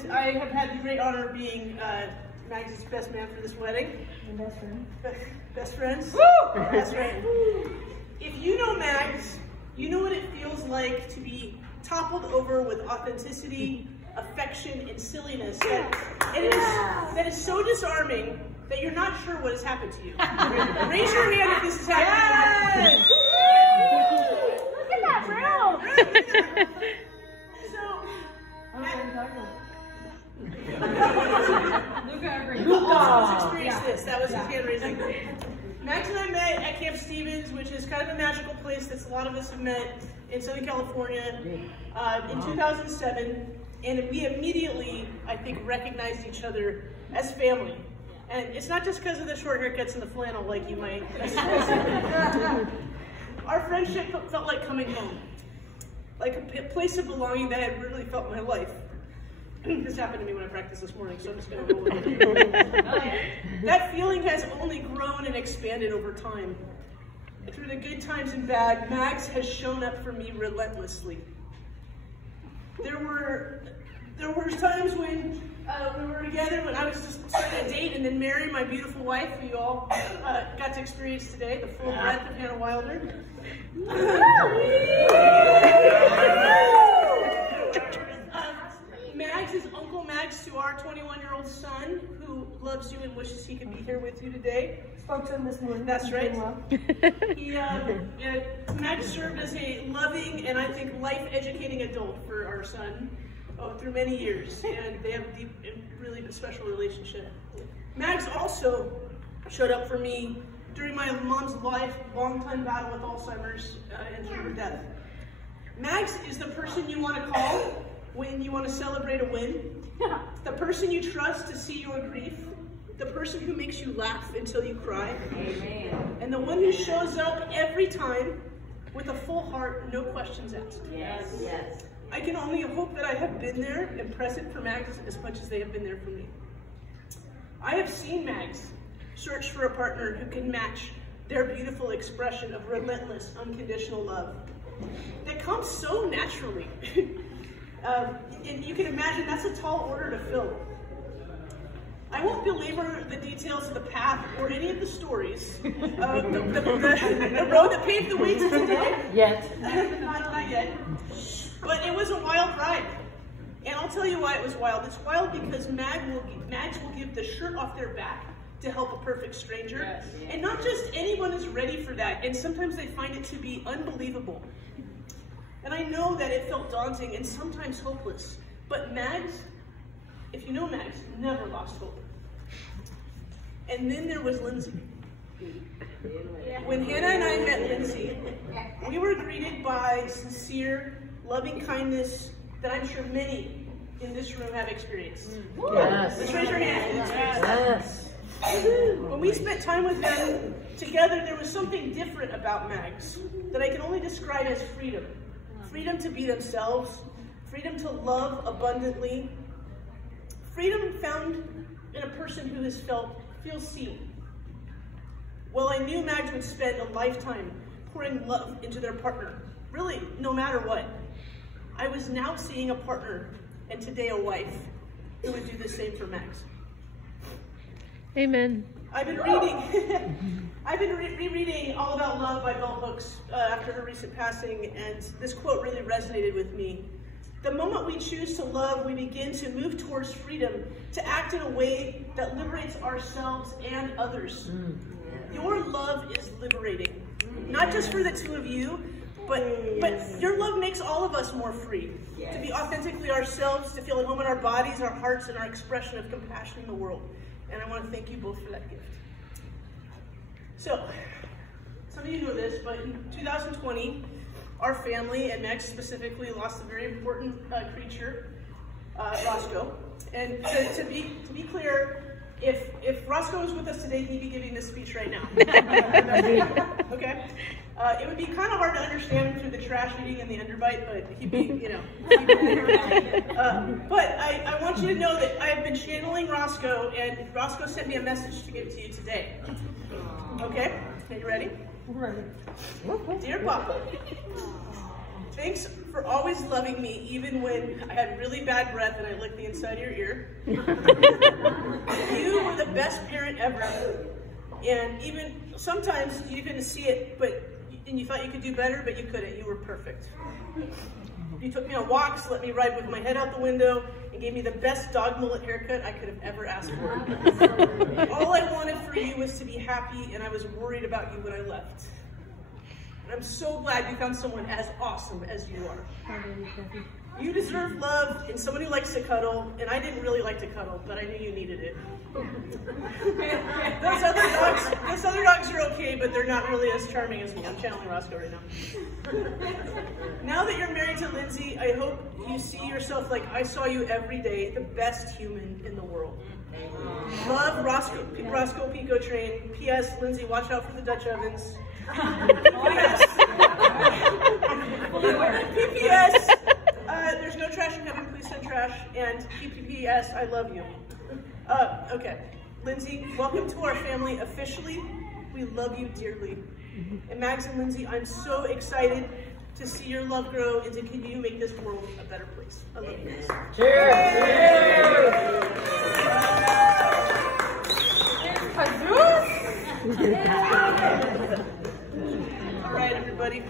and I have had the great honor of being Magz's best man for this wedding. And best friend. Best friends? Woo! That's right. If you know Magz, you know what it feels like to be toppled over with authenticity, affection, and silliness. That is so disarming that you're not sure what has happened to you. Raise your hand if this has happened. Yes! Look at that room! So, Luca experienced this. That was his hand raising. Magz and I met at Camp Stevens, which is kind of a magical place that a lot of us have met in Southern California in 2007. And we immediately, I think, recognized each other as family. And it's not just because of the short haircuts and the flannel, like you might. Our friendship felt like coming home, like a place of belonging that had really felt my life. This happened to me when I practiced this morning, so I'm just going to roll with it. That feeling has only grown and expanded over time. Through the good times and bad, Magz has shown up for me relentlessly. There were times when we were together, when I was just starting a date and then marrying my beautiful wife, who you all got to experience today, the full breadth of Hannah Wilder. Magz is Uncle Magz to our 21-year-old son, who loves you and wishes he could be here with you today. Spoke to him this morning. That's right. Magz served as a loving and I think life-educating adult for our son through many years, and they have a deep and really special relationship. Magz also showed up for me during my mom's long-time battle with Alzheimer's and through her death. Magz is the person you want to call when you want to celebrate a win, the person you trust to see your grief, the person who makes you laugh until you cry, Amen. And the one who shows up every time with a full heart, no questions asked. Yes, yes. I can only hope that I have been there and present for Magz as much as they have been there for me. I have seen Magz search for a partner who can match their beautiful expression of relentless, unconditional love that comes so naturally. And you can imagine that's a tall order to fill. I won't belabor the details of the path or any of the stories, the road that paved the way to today. Yet. Not yet. But it was a wild ride. And I'll tell you why it was wild. It's wild because Magz will give the shirt off their back to help a perfect stranger. Yes. And not just anyone is ready for that. And sometimes they find it to be unbelievable. And I know that it felt daunting and sometimes hopeless. But Magz, if you know Magz, never lost hope. And then there was Lindsay. When Hannah and I met Lindsay, we were greeted by sincere, loving kindness that I'm sure many in this room have experienced. Yes. Let's raise your hand. Yes. When we spent time with them together, there was something different about Magz that I can only describe as freedom. Freedom to be themselves, freedom to love abundantly, freedom found in a person who feels seen. Well, I knew Magz would spend a lifetime pouring love into their partner, really, no matter what. I was now seeing a partner, and today a wife, who would do the same for Magz. Amen. I've been rereading All About Love by Bell Hooks after her recent passing, and this quote really resonated with me. The moment we choose to love, we begin to move towards freedom, to act in a way that liberates ourselves and others. Your love is liberating, not just for the two of you, but your love makes all of us more free, to be authentically ourselves, to feel at home in our bodies, our hearts, and our expression of compassion in the world. And I want to thank you both for that gift. So, some of you know this, but in 2020, our family, and Magz specifically, lost a very important creature, Roscoe. And to be clear, if Roscoe was with us today, he'd be giving this speech right now. Okay? It would be kind of hard to understand him through the trash eating and the underbite, but he'd be, you know. But I want you to know that I have been channeling Roscoe, and Roscoe sent me a message to give to you today. Okay? Are you ready? Ready. Dear Papa, Thanks for always loving me, even when I had really bad breath and I licked the inside of your ear. You were the best parent ever. And even sometimes you couldn't see it, and you thought you could do better, but you couldn't. You were perfect. You took me on walks, let me ride with my head out the window, and gave me the best dog mullet haircut I could have ever asked for. All I wanted for you was to be happy, and I was worried about you when I left. And I'm so glad you found someone as awesome as you are. You deserve love and someone who likes to cuddle, and I didn't really like to cuddle, but I knew you needed it. Those other dogs are okay, but they're not really as charming as me. I'm channeling Roscoe right now. Now that you're married to Lindsay, I hope you see yourself like I saw you every day, the best human in the world. Love, Roscoe Pico Train. P.S. Lindsay, watch out for the Dutch ovens. P.P.S. There's no trash in heaven, please send trash. And P.P.S. I love you. Okay, Lindsay, welcome to our family officially. We love you dearly. And Magz and Lindsay, I'm so excited to see your love grow and to continue to make this world a better place. I love you guys. Cheers! All right, everybody.